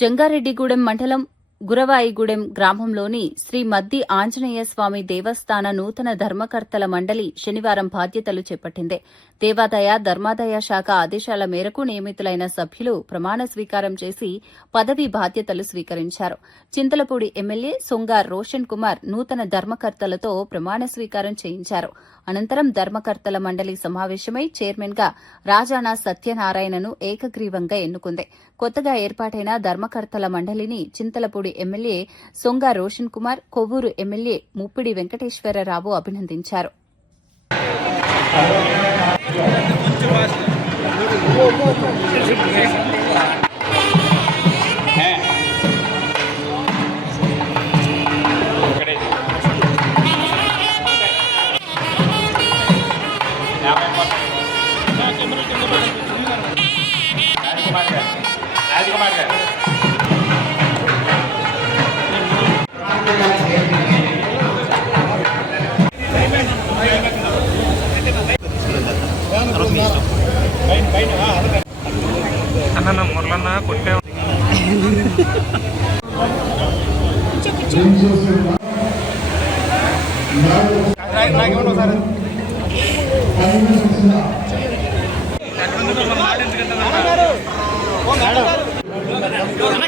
జంగారెడ్డిగూడెం మండలం గురవాయిగూడెం గ్రామంలోని శ్రీ మద్ది ఆంజనేయ స్వామి దేవస్థాన నూతన ధర్మకర్తల మండలి శనివారం బాధ్యతలు చేపట్టింది. దేవాదాయ ధర్మాదాయ శాఖ ఆదేశాల మేరకు నియమితులైన సభ్యులు ప్రమాణ స్వీకారం చేసి పదవీ బాధ్యతలు స్వీకరించారు. చింతలపూడి ఎమ్మెల్యే సొంగార్ రోషన్ కుమార్ నూతన ధర్మకర్తలతో ప్రమాణ స్వీకారం చేయించారు. అనంతరం ధర్మకర్తల మండలి సమావేశమై చైర్మన్ గా రాజానా సత్యనారాయణను ఏకగ్రీవంగా ఎన్నుకుంది. కొత్తగా ఏర్పాటైన ధర్మకర్తల మండలిని చింతలపూడి ఎమ్మెల్యే సొంగార్ రోషన్ కుమార్, కొవ్వూరు ఎమ్మెల్యే ముప్పిడి వెంకటేశ్వరరావు అభినందించారు. అన్న మురళన్న కొట్టే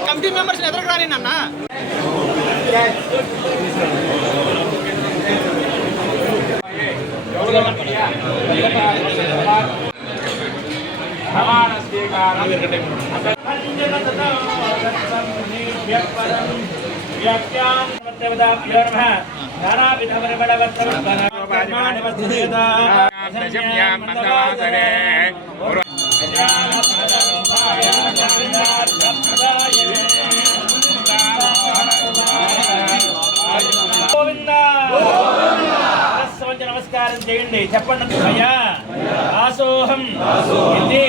కమిటీ మెంబర్స్ ఎదురు రాని అన్న నమస్కారం చేయండి, చెప్పండి. అయ్యా ఆసోహం ఇది